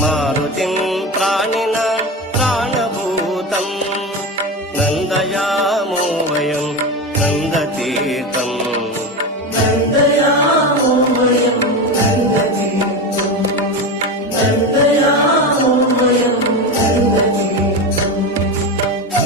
मारुतिं प्राणिन प्राणभूतम् नन्दयामो वयं नन्दतीर्थम् नन्दयामो वयं नन्दतीर्थम्